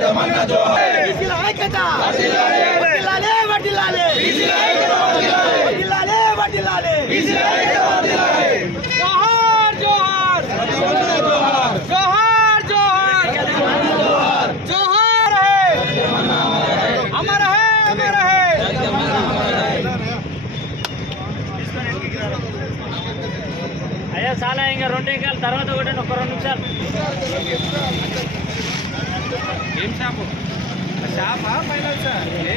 तमन्ना जो है। दिलाए कदा दिलाए दिलाले वडिलाले दिलाए कदा दिलाले वडिलाले वडिलाले दिलाए कदा दिलाले जोहार जोहार। तमन्ना जोहार। जोहार जोहार। तमन्ना जोहार। जोहार है। तमन्ना अमर है अमर है। तमन्ना अमर है అయ్యా చాలా ఇంకా రెండే కాలు తర్వాత ఒకటి ఒక రెండు నిమిషాలు. ఏం షాపు? షాపా? ఫైనల్ సార్ ఏ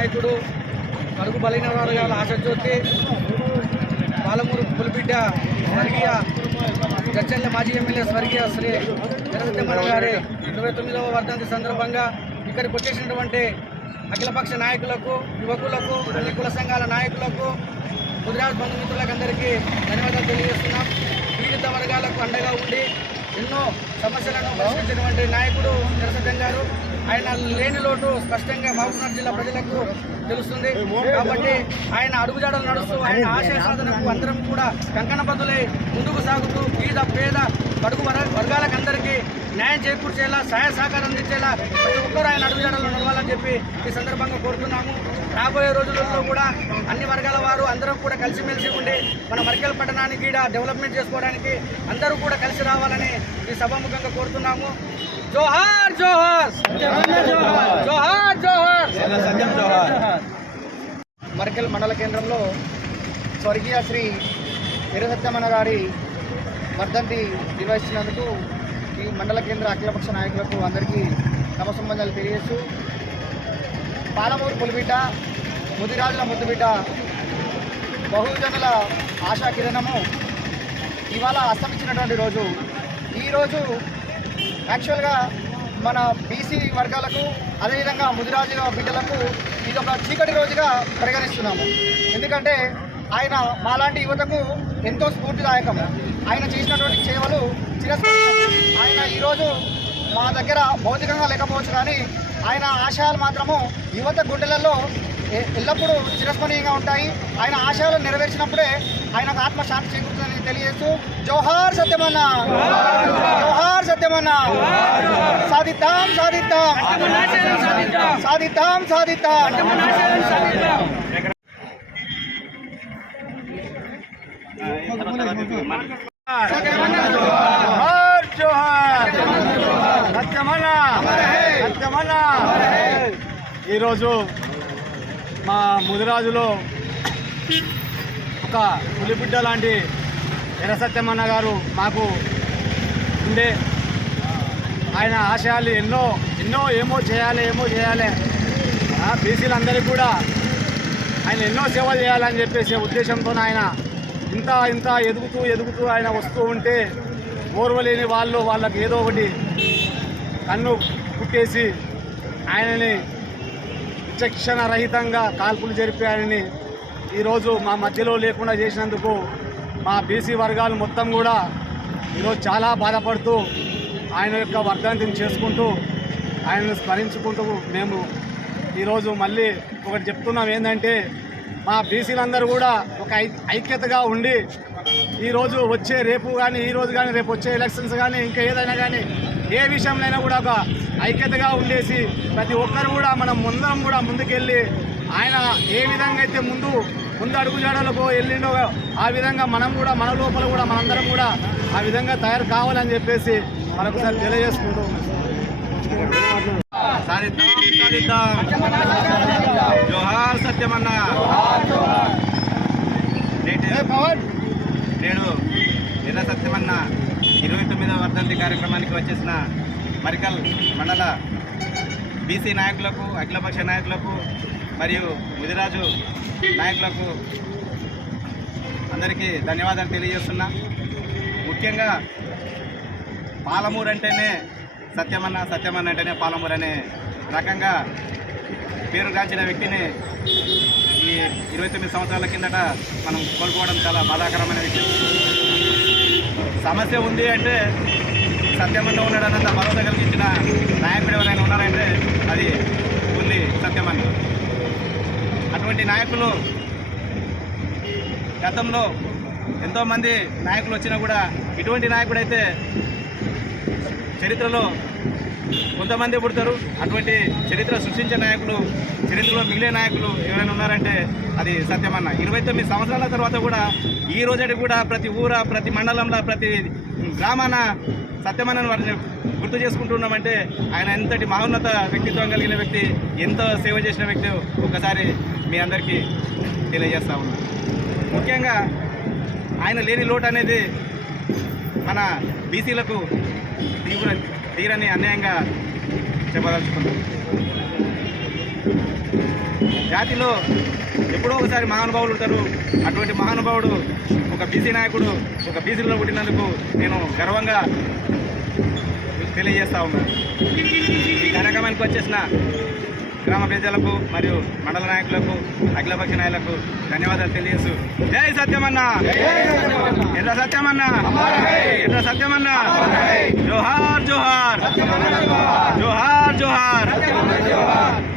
నాయకుడు కడుగు బలైన వర్గాల ఆశజ్యోతి పాలమూరు పులిబిడ్డ స్వర్గీయ గచ్చల్ల మాజీ ఎమ్మెల్యే స్వర్గీయ శ్రీ జగతిమ్మన్న గారి ఇరవై తొమ్మిదవ వర్ధంతి సందర్భంగా ఇక్కడికి వచ్చేసినటువంటి అఖిలపక్ష నాయకులకు యువకులకు అన్ని కుల సంఘాల నాయకులకు గుజరాత్ బంధుమిత్రులకు అందరికీ ధన్యవాదాలు తెలియజేస్తున్నాం. పీడిత వర్గాలకు అండగా ఉండి ఎన్నో సమస్యలను పరిష్కరించినటువంటి నాయకుడు నరసజన్ గారు. ఆయన లేని లోటు స్పష్టంగా మహబూబ్నగర్ జిల్లా ప్రజలకు తెలుస్తుంది. కాబట్టి ఆయన అడుగుజాడలు నడుస్తూ ఆయన ఆశయ సాధనకు అందరం కూడా కంకణ బదులై ముందుకు సాగుతూ పేద పేద బడుగు వర్గ వర్గాలకు అందరికీ న్యాయం చేకూర్చేలా సహాయ సహకారం అందించేలా ప్రతి ఒక్కరూ ఆయన అడుగుజాడలు నడవాలని చెప్పి ఈ సందర్భంగా కోరుతున్నాము. రాబోయే రోజులలో కూడా అన్ని వర్గాల వారు అందరం కూడా కలిసిమెలిసి ఉండి మన మరికెల్ పట్టణానికి డెవలప్మెంట్ చేసుకోవడానికి అందరూ కూడా కలిసి రావాలని ఈ సభాముఖంగా కోరుతున్నాము. జోహార్ జోహార్. జోహార్. జోహార్ మరికెల్ మండల కేంద్రంలో స్వర్గీయ శ్రీ వీరసత్యమన్న గారి వర్ధంతి నిర్వహించినందుకు ఈ మండల కేంద్ర అఖిలపక్ష నాయకులకు అందరికీ నమసంబంధాలు తెలియజేస్తూ పాలమూరు పులిబిడ్డ ముదిరాజుల ముద్దుబిడ్డ బహుజనుల ఆశా కిరణము ఇవాళ అస్తమించినటువంటి రోజు. ఈరోజు యాక్చువల్గా మన బీసీ వర్గాలకు అదేవిధంగా ముదిరాజు బిడ్డలకు ఇది ఒక చీకటి రోజుగా పరిగణిస్తున్నాము. ఎందుకంటే ఆయన మాలాంటి యువతకు ఎంతో స్ఫూర్తిదాయకం. ఆయన చేసినటువంటి సేవలు చిరస్మరణీయం. ఆయన ఈరోజు మా దగ్గర భౌతికంగా లేకపోవచ్చు కానీ ఆయన ఆశయాలు మాత్రము యువత గుండెలలో ఎల్లప్పుడూ చిరస్మరణీయంగా ఉంటాయి. ఆయన ఆశయాలు నెరవేర్చినప్పుడే ఆయనకు ఆత్మశాంతి చేకూరుతుంది తెలియజేస్తూ జోహార్ సత్యమన్న జోహార్ సత్యమన్న సాధిద్దాం సాధిద్దాం సాధిద్దాం సాధిద్దాం జోహార్ జోహార్ సత్యమన్న సత్యమన్న ఈరోజు మా ముదిరాజులో ఒక పులిబిడ్డ లాంటి ఎర్రసత్యమన్న గారు మాకు ఉండే ఆయన ఆశయాలు ఎన్నో ఎన్నో ఏమో చేయాలి ఏమో చేయాలి. బీసీలందరికీ కూడా ఆయన ఎన్నో సేవలు చేయాలని చెప్పేసి ఉద్దేశంతో ఆయన ఇంత ఇంత ఎదుగుతూ ఎదుగుతూ ఆయన వస్తూ ఉంటే ఓర్వలేని వాళ్ళు వాళ్ళకి ఏదో ఒకటి కన్ను పుట్టేసి ఆయనని విచక్షణ రహితంగా కాల్పులు జరిపి ఆయనని ఈరోజు మా మధ్యలో లేకుండా చేసినందుకు మా బీసీ వర్గాలు మొత్తం కూడా ఈరోజు చాలా బాధపడుతూ ఆయన యొక్క వర్ధంతిని చేసుకుంటూ ఆయనను స్మరించుకుంటూ మేము ఈరోజు మళ్ళీ ఒకటి చెప్తున్నాం ఏంటంటే మా బీసీలందరూ కూడా ఒక ఐ ఐక్యతగా ఉండి ఈరోజు వచ్చే రేపు కానీ ఈరోజు కానీ రేపు వచ్చే ఎలక్షన్స్ కానీ ఇంకా ఏదైనా కానీ ఏ విషయంలో కూడా ఒక ఐక్యతగా ఉండేసి ప్రతి ఒక్కరు కూడా మనం ముందరం కూడా ముందుకెళ్ళి ఆయన ఏ విధంగా అయితే ముందు ముందు అడుగు జాడలకు వెళ్ళిండో ఆ విధంగా మనం కూడా మన లోపల కూడా మనందరం కూడా ఆ విధంగా తయారు కావాలని చెప్పేసి మరొకసారి తెలియజేసుకుంటూ జోహార్ సత్యమన్న. నేడు ఎర్ర సత్యమన్న ఇరవై తొమ్మిదవ వర్ధంతి కార్యక్రమానికి వచ్చేసిన మరికల్ మండల బీసీ నాయకులకు అఖిలపక్ష నాయకులకు మరియు ముదిరాజు నాయకులకు అందరికీ ధన్యవాదాలు తెలియజేస్తున్నా. ముఖ్యంగా పాలమూరు అంటేనే సత్యమన్న సత్యమన్న అంటేనే పాలమూరు అనే రకంగా పేరుగాంచిన వ్యక్తిని ఈ ఇరవై తొమ్మిది సంవత్సరాల కిందట మనం కోల్పోవడం చాలా బాధాకరమైన విషయం. సమస్య ఉంది అంటే సత్యమన్న ఉన్నాడన్నంత భరోసా కలిగించిన నాయకుడు ఎవరైనా ఉన్నారంటే అది ఉంది సత్యమన్న ఇలాంటి నాయకులు గతంలో ఎంతోమంది నాయకులు వచ్చినా కూడా ఇటువంటి నాయకుడైతే చరిత్రలో కొంతమంది పుడతారు. అటువంటి చరిత్ర సృష్టించే నాయకులు చరిత్రలో మిగిలే నాయకులు ఎవరైనా ఉన్నారంటే అది సత్యమన్న. ఇరవై తొమ్మిది సంవత్సరాల తర్వాత కూడా ఈ రోజటి కూడా ప్రతి ఊర ప్రతి మండలంలో ప్రతి గ్రామాన సత్యమన్నను వారిని గుర్తు చేసుకుంటున్నామంటే ఆయన ఎంతటి మహోన్నత వ్యక్తిత్వం కలిగిన వ్యక్తి ఎంతో సేవ చేసిన వ్యక్తి ఒకసారి మీ అందరికీ తెలియజేస్తా ఉన్నా. ముఖ్యంగా ఆయన లేని లోటు అనేది మన బీసీలకు తీవ్ర తీరని అన్యాయంగా చెప్పదలుచుకున్నాం. జాతిలో ఎప్పుడో ఒకసారి మహానుభావులు ఉంటారు. అటువంటి మహానుభావుడు ఒక బీసీ నాయకుడు ఒక బీసీలో పుట్టినందుకు నేను గర్వంగా తెలియజేస్తా ఉన్నాను. ఈ కార్యక్రమానికి వచ్చేసిన గ్రామ ప్రజలకు మరియు మండల నాయకులకు అఖిలపక్ష నాయకులకు ధన్యవాదాలు తెలియజేస్తూ జై సత్యమన్నా! ఎర్ర సత్యమన్నా! ఎర్ర సత్యమన్నా! జోహార్ జోహార్! జోహార్ జోహార్! జోహార్